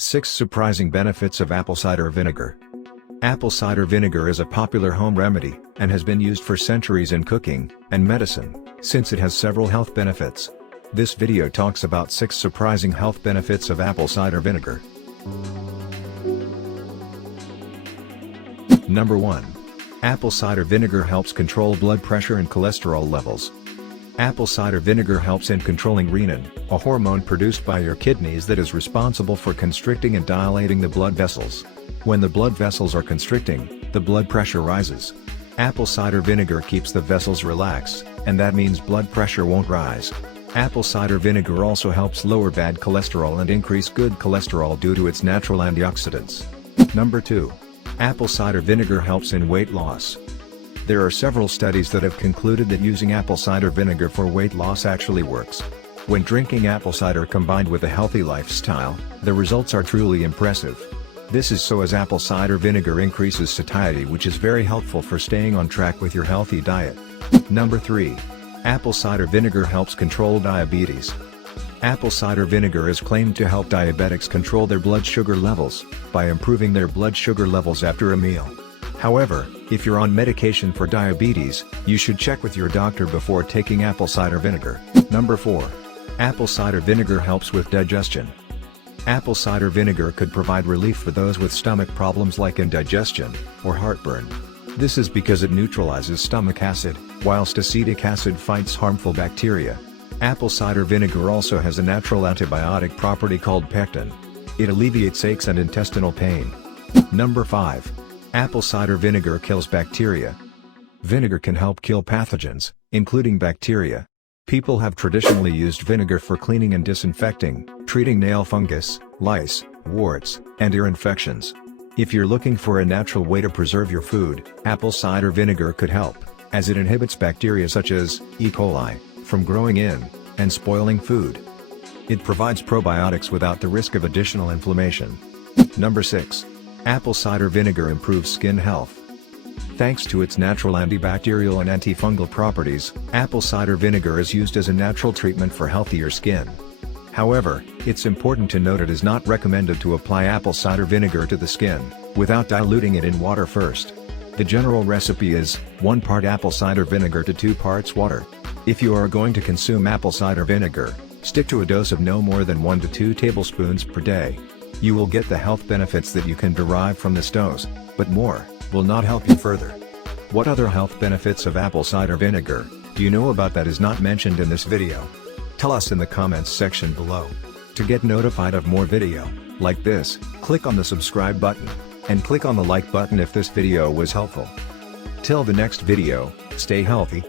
6 Surprising Benefits of Apple Cider Vinegar. Apple cider vinegar is a popular home remedy, and has been used for centuries in cooking and medicine, since it has several health benefits. This video talks about 6 surprising health benefits of apple cider vinegar. Number 1. Apple cider vinegar helps control blood pressure and cholesterol levels. Apple cider vinegar helps in controlling renin, a hormone produced by your kidneys that is responsible for constricting and dilating the blood vessels. When the blood vessels are constricting, the blood pressure rises. Apple cider vinegar keeps the vessels relaxed, and that means blood pressure won't rise. Apple cider vinegar also helps lower bad cholesterol and increase good cholesterol due to its natural antioxidants. Number 2. Apple cider vinegar helps in weight loss. There are several studies that have concluded that using apple cider vinegar for weight loss actually works. When drinking apple cider combined with a healthy lifestyle, the results are truly impressive. This is so as apple cider vinegar increases satiety, which is very helpful for staying on track with your healthy diet. Number 3. Apple cider vinegar helps control diabetes. Apple cider vinegar is claimed to help diabetics control their blood sugar levels, by improving their blood sugar levels after a meal. However, if you're on medication for diabetes, you should check with your doctor before taking apple cider vinegar. Number 4. Apple cider vinegar helps with digestion. Apple cider vinegar could provide relief for those with stomach problems like indigestion or heartburn. This is because it neutralizes stomach acid, whilst acetic acid fights harmful bacteria. Apple cider vinegar also has a natural antibiotic property called pectin. It alleviates aches and intestinal pain. Number 5. Apple cider vinegar kills bacteria. Vinegar can help kill pathogens, including bacteria. People have traditionally used vinegar for cleaning and disinfecting, treating nail fungus, lice, warts, and ear infections. If you're looking for a natural way to preserve your food, apple cider vinegar could help, as it inhibits bacteria such as E. coli from growing in and spoiling food. It provides probiotics without the risk of additional inflammation. Number 6. Apple cider vinegar improves skin health. Thanks to its natural antibacterial and antifungal properties, apple cider vinegar is used as a natural treatment for healthier skin. However, it's important to note it is not recommended to apply apple cider vinegar to the skin, without diluting it in water first. The general recipe is 1 part apple cider vinegar to 2 parts water. If you are going to consume apple cider vinegar, stick to a dose of no more than 1 to 2 tablespoons per day. You will get the health benefits that you can derive from this dose, but more will not help you further. What other health benefits of apple cider vinegar do you know about that is not mentioned in this video? Tell us in the comments section below. To get notified of more video like this, click on the subscribe button, and click on the like button if this video was helpful. Till the next video, stay healthy,